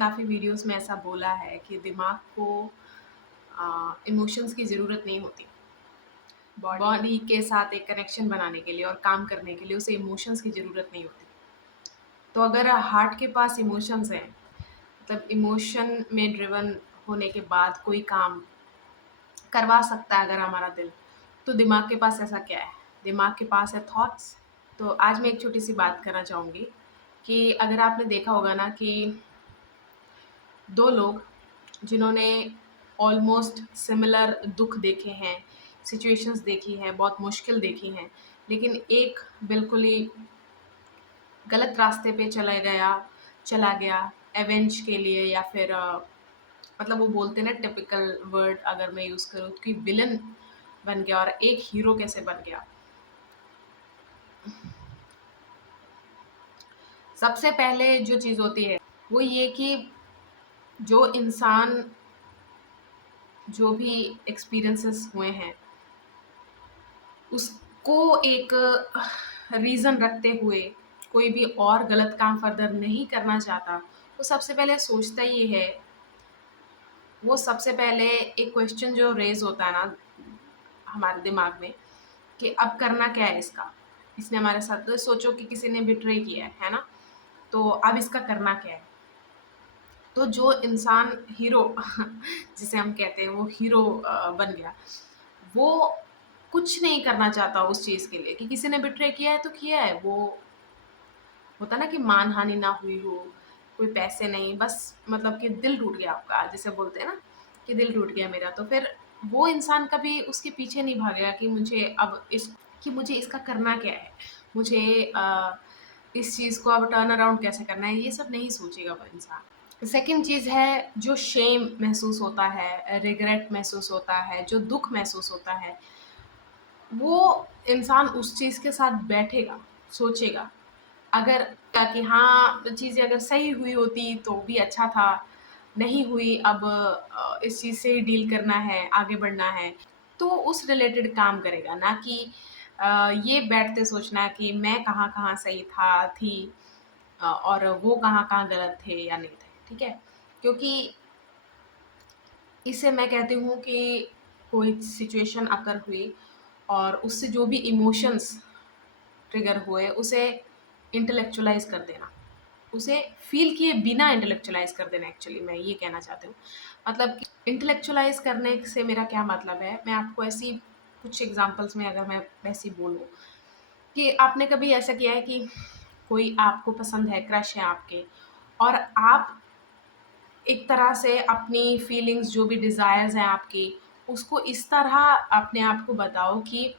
काफ़ी वीडियोस में ऐसा बोला है कि दिमाग को इमोशंस की ज़रूरत नहीं होती। बॉडी के साथ एक कनेक्शन बनाने के लिए और काम करने के लिए उसे इमोशंस की ज़रूरत नहीं होती। तो अगर हार्ट के पास इमोशंस हैं, मतलब इमोशन में ड्रिवन होने के बाद कोई काम करवा सकता है अगर हमारा दिल, तो दिमाग के पास ऐसा क्या है? दिमाग के पास है थॉट्स। तो आज मैं एक छोटी-सी बात करना चाहूँगी कि अगर आपने देखा होगा ना कि 2 लोग जिन्होंने ऑलमोस्ट सिमिलर दुःख देखे हैं, सिचुएशंस देखी हैं, बहुत मुश्किल देखी हैं, लेकिन एक बिल्कुल ही गलत रास्ते पे चला गया एवेंज के लिए या फिर मतलब वो बोलते हैं ना टिपिकल वर्ड अगर मैं यूज़ करूँ कि विलन बन गया और एक हीरो कैसे बन गया। सबसे पहले जो चीज़ होती है, वो ये कि जो इंसान जो भी एक्सपीरियंसेस हुए हैं उसको एक रीज़न रखते हुए कोई भी और गलत काम फर्दर नहीं करना चाहता, वो सबसे पहले सोचता ये है, वो सबसे पहले एक क्वेश्चन जो रेज़ होता है ना हमारे दिमाग में कि अब करना क्या है इसका? इसने हमारे साथ तो सोचो कि किसी ने बिट्रे किया है ना? तो अब इसका करना क्या है? तो जो इंसान हीरो जिसे हम कहते हैं वो हीरो बन गया, वो कुछ नहीं करना चाहता उस चीज़ के लिए कि किसी ने बिट्रे किया है तो किया है। वो होता है ना कि मानहानि ना हुई हो, कोई पैसे नहीं, बस मतलब कि दिल टूट गया आपका, जिसे बोलते हैं ना कि दिल टूट गया मेरा, तो फिर वो इंसान कभी उसके पीछे नहीं भागेगा कि मुझे इसका करना क्या है? मुझे इस चीज़ को अब टर्न अराउंड कैसे करना है? ये सब नहीं सोचेगा वो इंसान। सेकंड चीज़ है जो शेम महसूस होता है, रिग्रेट महसूस होता है, जो दुःख महसूस होता है, वो इंसान उस चीज़ के साथ बैठेगा, सोचेगा। अगर कि हाँ, चीज़ें अगर सही हुई होती तो भी अच्छा था, नहीं हुई अब इस चीज़ से ही डील करना है, आगे बढ़ना है, तो उस रिलेटेड काम करेगा, ना कि ये बैठते सोचना कि मैं कहाँ-कहाँ सही थी और वो कहाँ-कहाँ गलत थे या नहीं थे, ठीक है? क्योंकि इससे मैं कहती हूँ कि कोई सिचुएशन अकर हुई और उससे जो भी इमोशंस ट्रिगर हुए, उसे इंटेलेक्चुअलाइज़ कर देना। उसे फ़ील किए बिना इंटेलेक्चुअलाइज़ कर देना एक्चुअली मैं ये कहना चाहती हूँ। मतलब कि इंटेलेक्चुअलाइज़ करने से मेरा क्या मतलब है, मैं आपको ऐसी कुछ एग्ज़ाम्पल्स में अगर मैं वैसी बोलूँ कि आपने कभी ऐसा किया है कि कोई आपको पसंद है, क्रश है आपके और आप एक तरह से अपनी फीलिंग्स जो भी डिज़ायर्स हैं आपकी, उसको इस तरह अपने आप को बताओ कि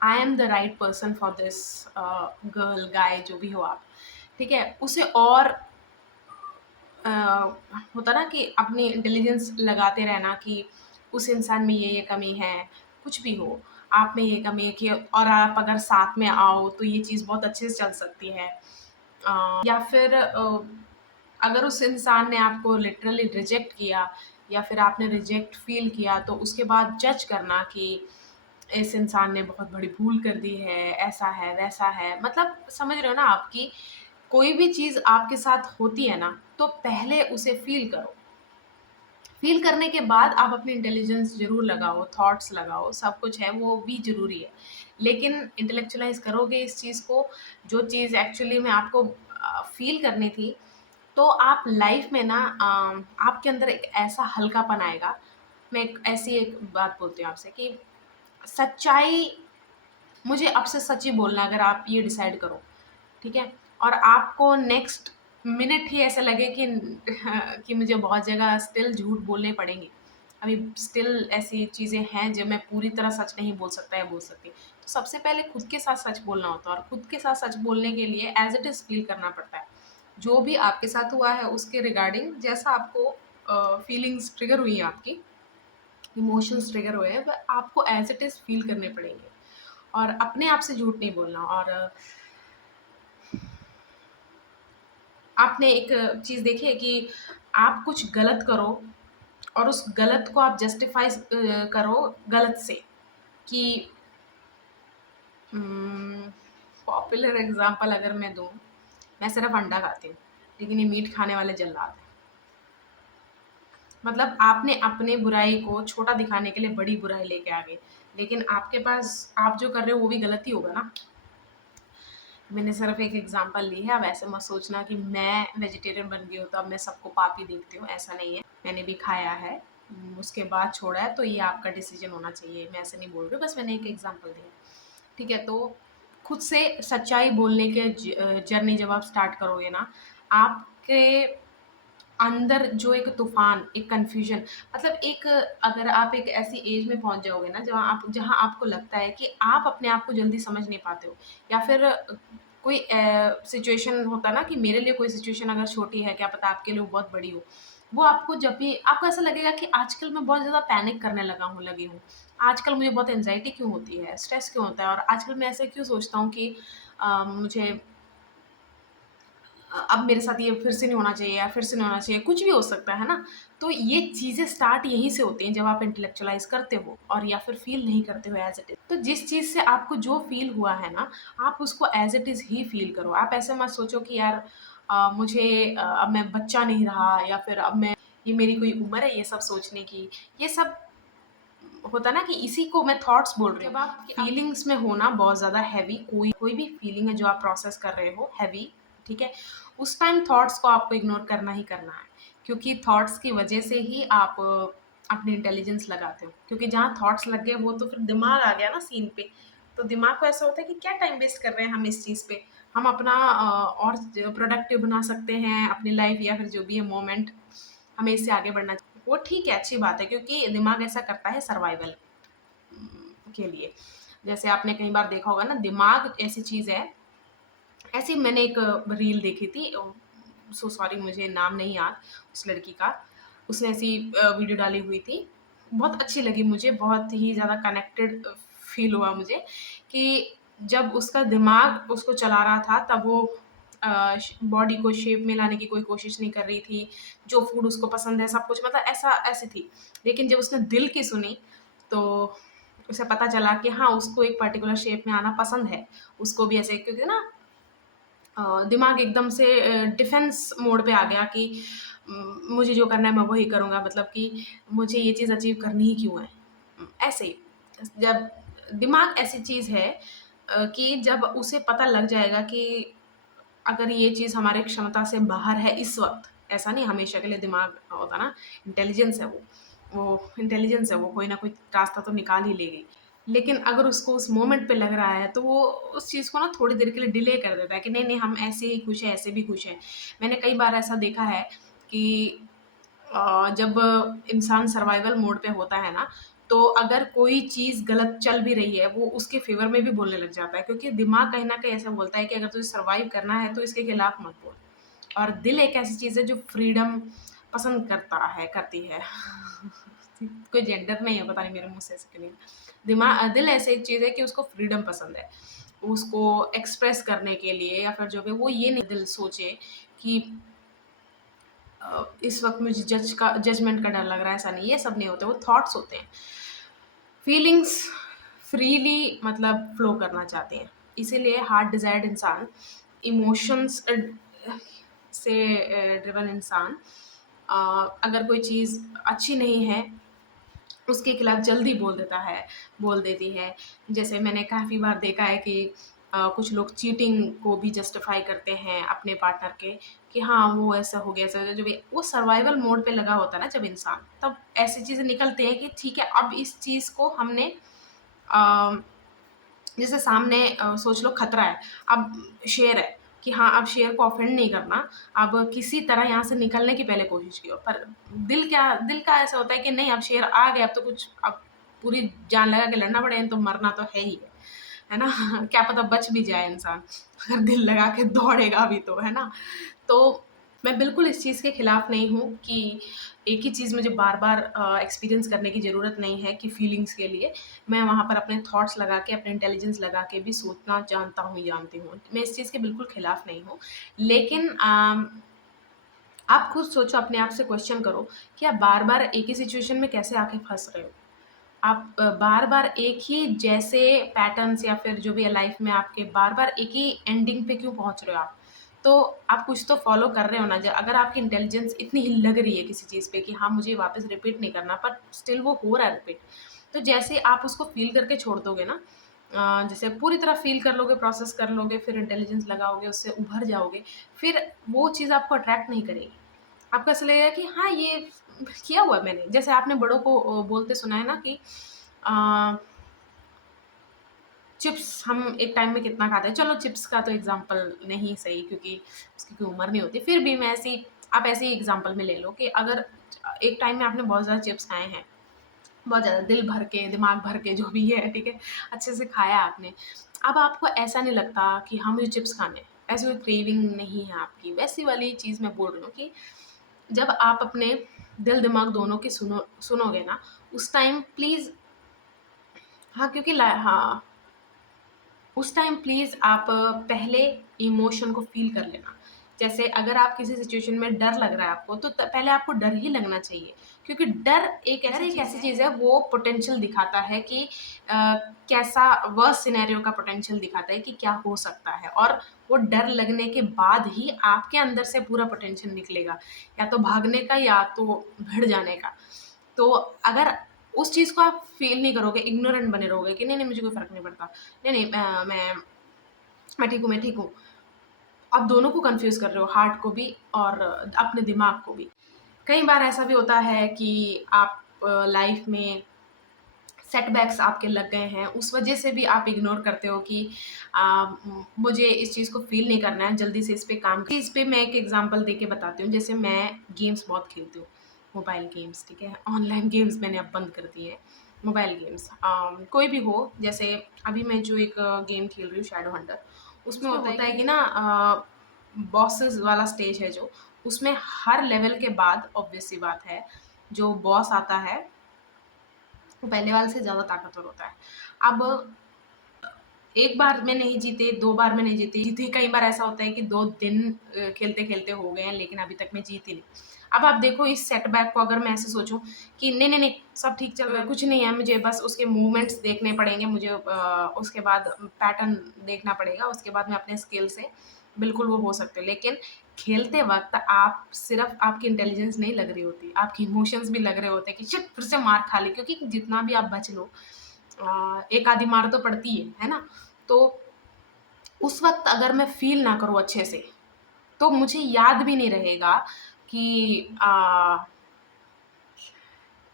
I am the right person for this girl, guy जो भी हो आप, ठीक है? उसे और अ, होता ना कि अपनी इंटेलिजेंस लगाते रहना कि उस इंसान में ये कमी है, कुछ भी हो, आप में ये कमी है कि और आप अगर साथ में आओ तो ये चीज़ बहुत अच्छे से चल सकती है। या फिर अगर उस इंसान ने आपको लिटरली रिजेक्ट किया या फिर आपने रिजेक्ट फ़ील किया तो उसके बाद जज करना कि इस इंसान ने बहुत बड़ी भूल कर दी है, ऐसा है, वैसा है। मतलब समझ रहे हो ना आप कि कोई भी चीज़ आपके साथ होती है ना, तो पहले उसे फ़ील करो। फ़ील करने के बाद आप अपनी इंटेलिजेंस ज़रूर लगाओ, थॉट्स लगाओ, सब कुछ है वो भी ज़रूरी है। लेकिन इंटेलेक्चुअलाइज़ करोगे इस चीज़ को, जो चीज़ एक्चुअली में आपको फ़ील करनी थी, तो आप लाइफ़ में ना आपके अंदर एक ऐसा हल्कापन आएगा। मैं एक ऐसी एक बात बोलती हूँ आपसे कि सच्चाई मुझे अब से सच ही बोलना है अगर आप ये डिसाइड करो, ठीक है? और आपको नेक्स्ट मिनट ही ऐसा लगे कि कि मुझे बहुत जगह स्टिल झूठ बोलने पड़ेंगे। अभी स्टिल ऐसी चीज़ें हैं जो मैं पूरी तरह सच नहीं बोल सकता या बोल सकती। तो सबसे पहले खुद के साथ सच बोलना होता है और खुद के साथ सच बोलने के लिए एज़ इट इज़ फ़ील करना पड़ता है। जो भी आपके साथ हुआ है उसके रिगार्डिंग जैसा आपको फीलिंग्स ट्रिगर हुई हैं आपकी, इमोशंस ट्रिगर हुए हैं, वह आपको एज़ इट इज़ फ़ील करने पड़ेंगे और अपने आप से झूठ नहीं बोलना। और आपने एक चीज़ देखी है कि आप कुछ गलत करो और उस गलत को आप जस्टिफ़ाई करो गलत से कि उम, पॉपुलर एग्ज़ाम्पल अगर मैं दूँ, मैं सिर्फ़ अंडा खाती हूँ, लेकिन ये मीट खाने वाले जल्लाद हैं। मतलब आपने अपने बुराई को छोटा दिखाने के लिए बड़ी बुराई लेके आ गए, लेकिन आपके पास आप जो कर रहे हो वो भी गलत ही होगा ना। मैंने सिर्फ एक एग्जांपल ली है, अब ऐसे मत सोचना कि मैं वेजिटेरियन बन गई हूँ तो अब मैं सबको पापी देखती हूँ, ऐसा नहीं है। मैंने भी खाया है, उसके बाद छोड़ा है, तो ये आपका डिसीजन होना चाहिए, मैं ऐसे नहीं बोल रही हूँ, बस मैंने एक एग्जांपल दिया। ठीक है, तो खुद से सच्चाई बोलने के जर्नी जब आप स्टार्ट करोगे ना, आपके अंदर जो एक तूफान, एक कन्फ्यूजन, मतलब एक, अगर आप एक ऐसी एज में पहुंच जाओगे ना जहां आपको लगता है कि आप अपने आप को जल्दी समझ नहीं पाते हो, या फिर कोई सिचुएशन होता है ना कि मेरे लिए कोई सिचुएशन अगर छोटी है, क्या पता आपके लिए वो बहुत बड़ी हो, वो आपको जब भी आपको ऐसा लगेगा कि आजकल मैं बहुत ज़्यादा पैनिक करने लगी हूँ, आजकल मुझे बहुत एंजाइटी क्यों होती है, स्ट्रेस क्यों होता है, और आजकल मैं ऐसे क्यों सोचता हूँ कि मुझे अब मेरे साथ ये फिर से नहीं होना चाहिए या फिर से नहीं होना चाहिए, कुछ भी हो सकता है ना। तो ये चीज़ें स्टार्ट यहीं से होती हैं जब आप इंटेलेक्चुअलाइज़ करते हो और या फिर फ़ील नहीं करते हो एज़ इट इज़। तो जिस चीज़ से आपको जो फ़ील हुआ है ना, आप उसको as it is he feel करो। आप ऐसे मत सोचो कि यार मुझे अब मैं बच्चा नहीं रहा, या फिर अब मैं, ये मेरी कोई उम्र है ये सब सोचने की। ये सब होता है ना कि इसी को मैं थॉट्स बोल रही हूँ। जब आप फीलिंग्स में हो ना बहुत ज़्यादा हैवी, कोई कोई भी फीलिंग है जो आप प्रोसेस कर रहे हो हैवी, ठीक है, उस टाइम थॉट्स को आपको इग्नोर करना ही करना है, क्योंकि थॉट्स की वजह से ही आप अपनी इंटेलिजेंस लगाते हो, क्योंकि जहाँ थॉट्स लग गए वो तो फिर दिमाग आ गया ना सीन पे। तो दिमाग को ऐसा होता है कि क्या टाइम वेस्ट कर रहे हैं हम इस चीज़ पे, हम अपना और प्रोडक्टिव बना सकते हैं अपनी लाइफ, या फिर जो भी है मोमेंट, हमें इससे आगे बढ़ना चाहिए। वो ठीक है, अच्छी बात है, क्योंकि दिमाग ऐसा करता है सर्वाइवल के लिए। जैसे आपने कई बार देखा होगा ना, दिमाग ऐसी चीज़ है, ऐसे ही मैंने एक रील देखी थी, सो सॉरी मुझे नाम नहीं याद उस लड़की का, उसने ऐसी वीडियो डाली हुई थी, बहुत अच्छी लगी मुझे, बहुत ही ज़्यादा कनेक्टेड फील हुआ मुझे कि जब उसका दिमाग उसको चला रहा था तब वो बॉडी को शेप में लाने की कोई कोशिश नहीं कर रही थी, जो फूड उसको पसंद है सब कुछ, मतलब ऐसा ऐसी थी। लेकिन जब उसने दिल की सुनी तो उसे पता चला कि हाँ, उसको एक पर्टिकुलर शेप में आना पसंद है, उसको भी ऐसे, क्योंकि ना दिमाग एकदम से डिफेंस मोड पे आ गया कि मुझे जो करना है मैं वही करूँगा, मतलब कि मुझे ये चीज़ अचीव करनी ही क्यों है। ऐसे ही जब दिमाग ऐसी चीज़ है कि जब उसे पता लग जाएगा कि अगर ये चीज़ हमारे क्षमता से बाहर है इस वक़्त, ऐसा नहीं हमेशा के लिए दिमाग होता ना, इंटेलिजेंस है वो इंटेलिजेंस है, वो कोई ना कोई रास्ता तो निकाल ही लेगी। लेकिन अगर उसको उस मोमेंट पे लग रहा है, तो वो उस चीज़ को ना थोड़ी देर के लिए डिले कर देता है कि नहीं-नहीं हम ऐसे ही खुश हैं, ऐसे भी खुश हैं। मैंने कई बार ऐसा देखा है कि जब इंसान सर्वाइवल मोड पे होता है ना, तो अगर कोई चीज़ गलत चल भी रही है, वो उसके फ़ेवर में भी बोलने लग जाता है, क्योंकि दिमाग कहीं न कहीं ऐसा बोलता है कि अगर तुझे सर्वाइव करना है, तो इसके खिलाफ मत बोल। और दिल एक ऐसी चीज़ है जो फ्रीडम पसंद करती है। कोई जेंडर नहीं है, पता नहीं मेरे मुँह से ऐसे क्यों निकला। दिल ऐसी एक चीज़ है कि उसको फ्रीडम पसंद है। उसको एक्सप्रेस करने के लिए या फिर जो भी, वो ये नहीं दिल सोचे कि इस वक़्त मुझे जजमेंट का डर लग रहा है, ऐसा नहीं, ये सब नहीं होता, वो थॉट्स होते हैं। फीलिंग्स फ्रीली मतलब फ्लो करना चाहते हैं। इसीलिए हार्ट डिज़ायर्ड इंसान, इमोशंस से ड्रिवन इंसान, अगर कोई चीज़ अच्छी नहीं है, उसके खिलाफ जल्दी बोल देती है। जैसे मैंने काफ़ी बार देखा है कि कुछ लोग चीटिंग को भी जस्टिफ़ाई करते हैं अपने पार्टनर के, कि हाँ, वो ऐसा हो गया, ऐसा हो गया, जो भी वो सर्वाइवल मोड पे लगा होता है ना जब इंसान, तब ऐसी चीज़ें निकलती हैं कि ठीक है, अब इस चीज़ को हमने अ, जैसे सामने सोच लो खतरा है, अब शेर है कि हाँ, अब शेर को ऑफेंड नहीं करना, अब किसी तरह यहाँ से निकलने की पहले कोशिश की हो। पर दिल का ऐसा होता है कि नहीं, अब शेर आ गया, अब तो कुछ, अब पूरी जान लगा के लड़ना पड़ेगा, तो मरना तो है ही है ना? क्या पता बच भी जाए इंसान, अगर दिल लगा के दौड़ेगा भी तो, है ना? तो मैं बिल्कुल इस चीज़ के खिलाफ नहीं हूँ कि एक ही चीज़ मुझे बार-बार एक्सपीरियंस करने की ज़रूरत नहीं है कि फीलिंग्स के लिए। मैं वहाँ पर अपने थॉट्स लगा के, अपने इंटेलिजेंस लगा के भी सोचना जानती हूँ। मैं इस चीज़ के बिल्कुल खिलाफ नहीं हूँ। लेकिन आप खुद सोचो, अपने आप से क्वेश्चन करो कि आप बार-बार एक ही सिचुएशन में कैसे आके फँस रहे हो? आप बार-बार एक ही जैसे पैटर्न्स या फिर जो भी है लाइफ में आपके, बार-बार एक ही एंडिंग पे क्यों पहुँच रहे हो आप? तो आप कुछ तो फ़ॉलो कर रहे हो ना। ज अगर आपकी इंटेलिजेंस इतनी ही लग रही है किसी चीज़ पे कि हाँ, मुझे वापस रिपीट नहीं करना, पर स्टिल वो हो रहा है रिपीट, तो जैसे ही आप उसको फ़ील करके छोड़ दोगे ना, जैसे पूरी तरह फ़ील कर लोगे, प्रोसेस कर लोगे, फिर इंटेलिजेंस लगाओगे, उससे उभर जाओगे, फिर वो चीज़ आपको अट्रैक्ट नहीं करेगी। आपको ऐसा लगेगा कि हाँ, ये किया हुआ है मैंने। जैसे आपने बड़ों को बोलते सुना है ना कि अ, चिप्स हम एक टाइम में कितना खाते हैं। चलो चिप्स का तो एग्ज़ाम्पल नहीं सही, क्योंकि उसकी कोई उम्र नहीं होती। फिर भी मैं ऐसी आप ऐसे ही एग्ज़ाम्पल में ले लो कि अगर एक टाइम में आपने बहुत ज़्यादा चिप्स खाए हैं, बहुत ज़्यादा दिल भर के, दिमाग भर के, जो भी है, ठीक है? अच्छे से खाया आपने। अब आपको ऐसा नहीं लगता कि हाँ, मुझे चिप्स खाने हैं, ऐसी कोई क्रेविंग नहीं है आपकी। वैसी वाली चीज़ मैं बोल रही हूँ कि जब आप अपने दिल-दिमाग दोनों की सुनोगे ना, उस टाइम प्लीज़, हाँ, क्योंकि हाँ, उस टाइम प्लीज़ आप पहले इमोशन को फ़ील कर लेना। जैसे अगर आप किसी सिचुएशन में डर लग रहा है आपको, तो पहले आपको डर ही लगना चाहिए, क्योंकि डर एक ऐसी चीज़ है, वो पोटेंशियल दिखाता है कि कैसा वर्स्ट सिनेरियो का पोटेंशियल दिखाता है कि क्या हो सकता है, और वो डर लगने के बाद ही आपके अंदर से पूरा पोटेंशियल निकलेगा, या तो भागने का या तो भिड़ जाने का। तो अगर उस चीज़ को आप फ़ील नहीं करोगे, इग्नोरेंट बने रहोगे कि नहीं, नहीं मुझे कोई फ़र्क नहीं पड़ता। नहीं, नहीं मैं ठीक हूँ, मैं ठीक हूँ। आप दोनों को कन्फ्यूज़ कर रहे हो, हार्ट को भी और अपने दिमाग को भी। कई बार ऐसा भी होता है कि आप लाइफ़ में सेटबैक्स आपके लग गए हैं, उस वजह से भी आप इग्नोर करते हो कि मुझे इस चीज़ को फ़ील नहीं करना है, जल्दी से इस पे काम इस पे मैं एक एग्ज़ाम्पल देके बताती हूँ। जैसे मैं गेम्स बहुत खेलती हूँ, मोबाइल गेम्स, ठीक है? ऑनलाइन गेम्स मैंने अब बंद कर दिए हैं, मोबाइल गेम्स। कोई भी हो, जैसे अभी मैं जो एक गेम खेल रही हूँ, शैडो हंटर, उसमें होता है कि ना बॉसेस वाला स्टेज है जो, उसमें हर लेवल के बाद ऑब्वियस सी बात है, जो बॉस आता है वो पहले वाले से ज़्यादा ताकतवर होता है। अब एक बार में नहीं जीते, 2 बार में नहीं जीते, कई बार ऐसा होता है कि 2 दिन खेलते-खेलते हो गए हैं, लेकिन अभी तक मैं जीती नहीं। अब आप देखो इस सेटबैक को, अगर मैं ऐसे सोचूँ कि नहीं, नहीं, नहीं, सब ठीक चल रहा है, कुछ नहीं है, मुझे बस उसके मूवमेंट्स देखने पड़ेंगे, मुझे उसके बाद पैटर्न देखना पड़ेगा, उसके बाद मैं अपने स्किल से बिल्कुल वो हो सकते हैं। लेकिन खेलते वक़्त आप सिर्फ़ आपकी इंटेलिजेंस नहीं लग रही होती, आपके इमोशंस भी लग रहे होते हैं कि शिट! फिर से मार खा ली, क्योंकि जितना भी आप बच लो, एक आधी मार तो पड़ती है ना? तो उस वक़्त अगर मैं फ़ील ना करूँ अच्छे से, तो मुझे याद भी नहीं रहेगा कि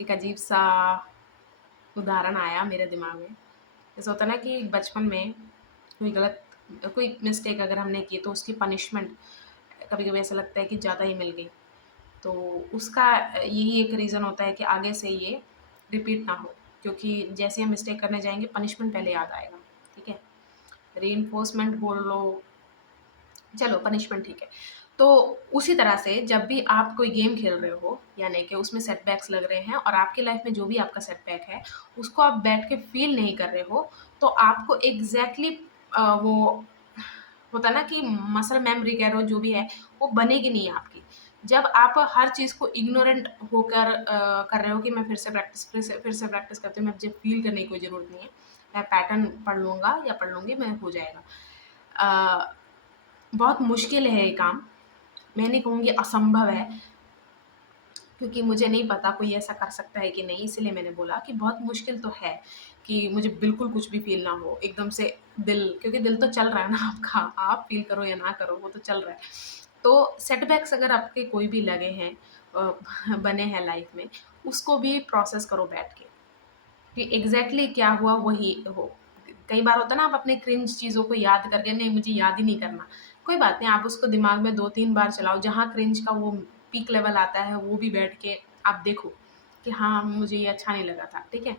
एक अजीब-सा उदाहरण आया मेरे दिमाग में। जैसे होता है ना कि बचपन में कोई मिस्टेक अगर हमने की, तो उसकी पनिशमेंट कभी-कभी ऐसा लगता है कि ज़्यादा ही मिल गई। तो उसका यही एक रीज़न होता है कि आगे से ये रिपीट ना हो, क्योंकि जैसे हम मिस्टेक करने जाएँगे, पनिशमेंट पहले याद आएगा, ठीक है? रीइन्फोर्समेंट बोल लो, चलो पनिशमेंट ठीक है। तो उसी तरह से जब भी आप कोई गेम खेल रहे हो, यानी कि उसमें सेटबैक्स लग रहे हैं, और आपकी लाइफ़ में जो भी आपका सेटबैक है, उसको आप बैठ के फ़ील नहीं कर रहे हो, तो आपको एग्ज़ैक्टली वो होता है ना कि मसल मेमोरी कह लो, जो भी है, वो बनेगी नहीं आपकी। जब आप हर चीज़ को इग्नोरेंट होकर कर रहे हो कि मैं फिर से प्रैक्टिस करती हूँ, मुझे फ़ील करने की कोई ज़रूरत नहीं है। मैं पैटर्न पढ़ लूँगा या पढ़ लूँगी, मैं हो जाएगा। अ, बहुत मुश्किल है ये काम, मैं नहीं कहूँगी असंभव है, क्योंकि मुझे नहीं पता कोई ऐसा कर सकता है कि नहीं, इसीलिए मैंने बोला कि बहुत मुश्किल तो है कि मुझे बिल्कुल कुछ भी फ़ील ना हो, एकदम से दिल, क्योंकि दिल तो चल रहा है ना आपका, आप फ़ील करो या ना करो, वो तो चल रहा है। तो सेटबैक्स अगर आपके कोई भी लगे हैं, बने हैं लाइफ़ में, उसको भी प्रोसेस करो बैठ के, कि एग्ज़ैक्टली क्या हुआ वही हो। कई बार होता है ना, आप अपने क्रिंज चीज़ों को याद करके नहीं, मुझे याद ही नहीं करना। कोई बात नहीं, आप उसको दिमाग में 2-3 बार चलाओ, जहाँ क्रिंज का वो पीक लेवल आता है, वो भी बैठ के आप देखो कि हाँ, मुझे ये अच्छा नहीं लगा था, ठीक है?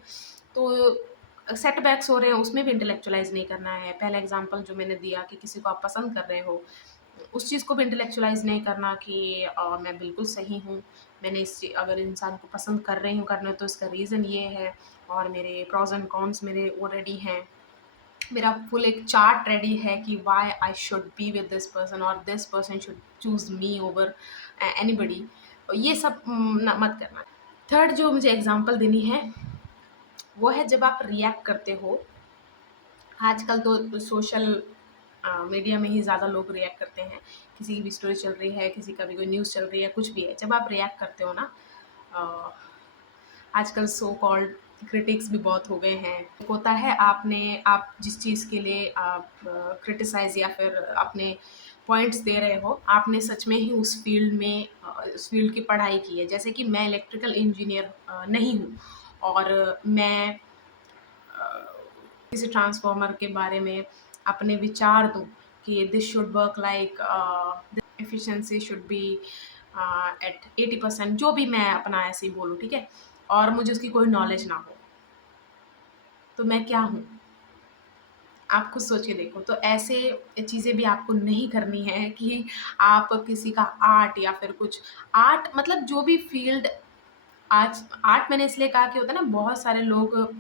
तो सेटबैक्स हो रहे हैं, उसमें भी इंटेलेक्चुअलाइज़ नहीं करना है। पहला एग्ज़ाम्पल जो मैंने दिया कि किसी को आप पसंद कर रहे हो, उस चीज़ को भी इंटेलेक्चुअलाइज़ नहीं करना कि मैं बिल्कुल सही हूँ, मैंने अगर इंसान को पसंद कर रही हूँ करना, तो इसका रीज़न ये है, और मेरे प्रोज़ एंड कॉन्स मेरे वो रेडी हैं। मेरा फुल एक चार्ट रेडी है कि why I should be with this person, और this person should choose me over anybody. ये सब मत करना। थर्ड जो मुझे एग्ज़ाम्पल देनी है, वो है जब आप रिएक्ट करते हो। आजकल तो सोशल मीडिया में ही ज़्यादा लोग रिएक्ट करते हैं। किसी की भी स्टोरी चल रही है, किसी का भी कोई न्यूज़ चल रही है, कुछ भी है, जब आप रिएक्ट करते हो ना, अ, आजकल सो कॉल्ड क्रिटिक्स भी बहुत हो गए हैं। होता है आप जिस चीज़ के लिए आप क्रिटिसाइज़ या फिर अपने पॉइंट्स दे रहे हो, आपने सच में ही उस फील्ड की पढ़ाई की है। जैसे कि मैं इलेक्ट्रिकल इंजीनियर नहीं हूँ, और मैं किसी ट्रांसफार्मर के बारे में अपने विचार दूँ कि this should work like efficiency should be at 80%, जो भी मैं अपना ऐसे ही बोलूँ, ठीक है? और मुझे उसकी कोई नॉलेज ना हो, तो मैं क्या हूँ? आप खुद सोच के देखो। तो ऐसे चीज़ें भी आपको नहीं करनी है कि आप किसी का आर्ट या फिर कुछ आर्ट, मतलब जो भी फ़ील्ड, आज आर्ट मैंने इसलिए कहा कि होता है ना, बहुत सारे लोग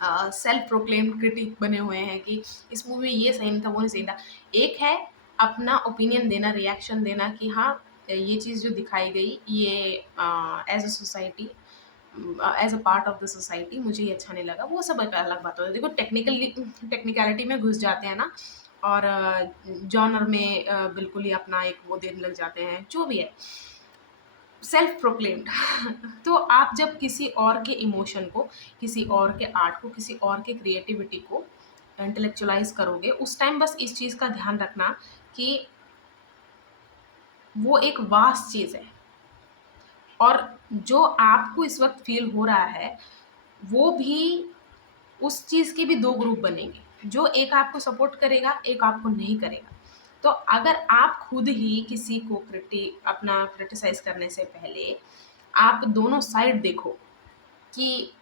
सेल्फ प्रोक्लेम्ड क्रिटिक बने हुए हैं कि इस मूवी में ये सही नहीं था, वो नहीं सही था। एक है अपना ओपिनियन देना, रिएक्शन देना कि हाँ, ये चीज़ जो दिखाई गई, ये as a society, as a part of the society मुझे ये अच्छा नहीं लगा। वो सब एक अलग बात होती है। देखो, टेक्निकैलिटी में घुस जाते हैं ना, और जॉनर में बिल्कुल ही अपना एक वो देने लग जाते हैं, जो भी है। सेल्फ प्रोक्लेम्ड तो आप जब किसी और के इमोशन को, किसी और के आर्ट को, किसी और के क्रिएटिविटी को इंटेलेक्चुअलाइज करोगे, उस टाइम बस इस चीज़ का ध्यान रखना कि वो एक वास्ट चीज़ है, और जो आपको इस वक्त फील हो रहा है, वो भी, उस चीज़ के भी दो ग्रुप बनेंगे, जो एक आपको सपोर्ट करेगा, एक आपको नहीं करेगा। तो अगर आप खुद ही किसी को अपना क्रिटिसाइज करने से पहले आप दोनों साइड देखो कि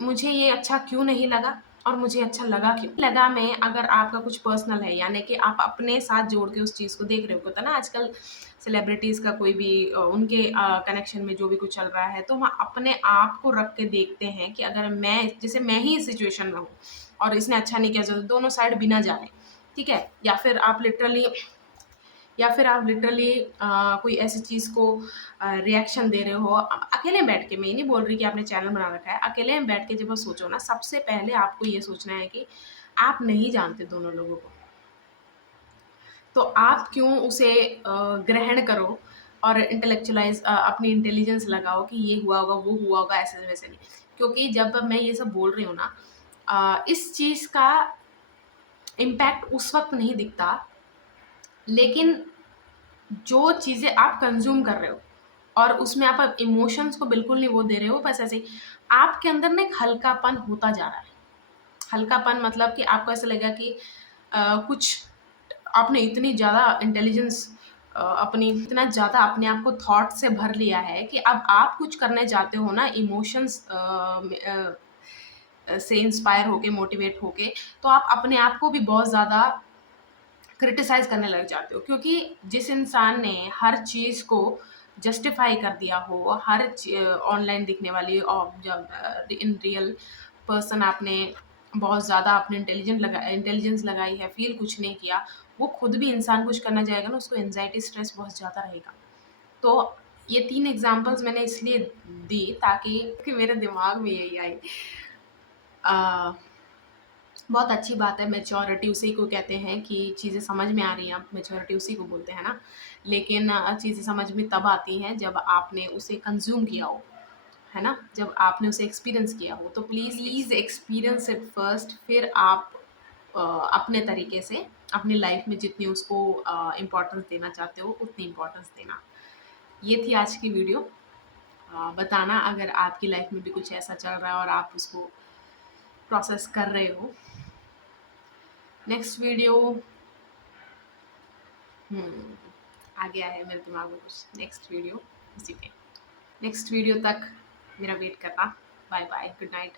मुझे ये अच्छा क्यों नहीं लगा और मुझे अच्छा लगा क्यों लगा। में अगर आपका कुछ पर्सनल है, यानी कि आप अपने साथ जोड़ के उस चीज़ को देख रहे हो, होता है ना आजकल सेलिब्रिटीज़ का कोई भी उनके कनेक्शन में जो भी कुछ चल रहा है, तो हम अपने आप को रख के देखते हैं कि अगर जैसे मैं ही इस सिचुएशन में हूँ और इसने अच्छा नहीं किया, तो दोनों साइड बिना जाने, ठीक है? या फिर आप लिटरली कोई ऐसी चीज़ को रिएक्शन दे रहे हो, अकेले बैठ के, मैं नहीं बोल रही कि आपने चैनल बना रखा है, अकेले में बैठ के जब आप सोचो ना, सबसे पहले आपको ये सोचना है कि आप नहीं जानते दोनों लोगों को, तो आप क्यों उसे ग्रहण करो और अपनी इंटेलिजेंस लगाओ कि ये हुआ होगा, वो हुआ होगा, ऐसे वैसे नहीं। क्योंकि जब मैं ये सब बोल रही हूँ ना, इस चीज़ का इम्पैक्ट उस वक्त नहीं दिखता, लेकिन जो चीज़ें आप कंज्यूम कर रहे हो और उसमें आप इमोशंस को बिल्कुल नहीं वो दे रहे हो, बस ऐसे ही आपके अंदर ना एक हल्कापन होता जा रहा है। हल्कापन मतलब कि आपको ऐसा लगेगा कि कुछ आपने इतनी ज़्यादा इंटेलिजेंस, अपनी इतना ज़्यादा अपने आप को थॉट से भर लिया है कि अब आप कुछ करने जाते हो ना इमोशंस से इंस्पायर होके, मोटिवेट होके, तो आप अपने आप को भी बहुत ज़्यादा क्रिटिसाइज़ करने लग जाते हो। क्योंकि जिस इंसान ने हर चीज़ को जस्टिफ़ाई कर दिया हो, ऑनलाइन दिखने वाली और जब इन रियल पर्सन आपने बहुत ज़्यादा अपने इंटेलिजेंस लगाई है, फ़ील कुछ नहीं किया, वो खुद भी इंसान कुछ करना जाएगा ना, उसको एंग्ज़ायटी, स्ट्रेस बहुत ज़्यादा रहेगा। तो ये 3 एग्ज़ाम्पल्स मैंने इसलिए दी ताकि कि मेरे दिमाग में यही आई। अ बहुत अच्छी बात है, मैच्योरिटी उसी को कहते हैं कि चीज़ें समझ में आ रही हैं, मैच्योरिटी उसी को बोलते हैं ना। लेकिन चीज़ें समझ में तब आती हैं जब आपने उसे कंज़्यूम किया हो, है ना? जब आपने उसे एक्सपीरियंस किया हो, तो प्लीज़ एक्सपीरियंस इट फर्स्ट, फिर आप अपने तरीके से अपनी लाइफ़ में जितनी उसको इम्पोर्टेंस देना चाहते हो, उतनी इम्पोर्टेंस देना। ये थी आज की वीडियो। बताना अगर आपकी लाइफ़ में भी कुछ ऐसा चल रहा है और आप उसको प्रोसेस कर रहे हो। नेक्स्ट वीडियो आ गया है मेरे दिमाग में कुछ, नेक्स्ट वीडियो उसी पे। नेक्स्ट वीडियो तक मेरा वेट करना। Bye bye, good night.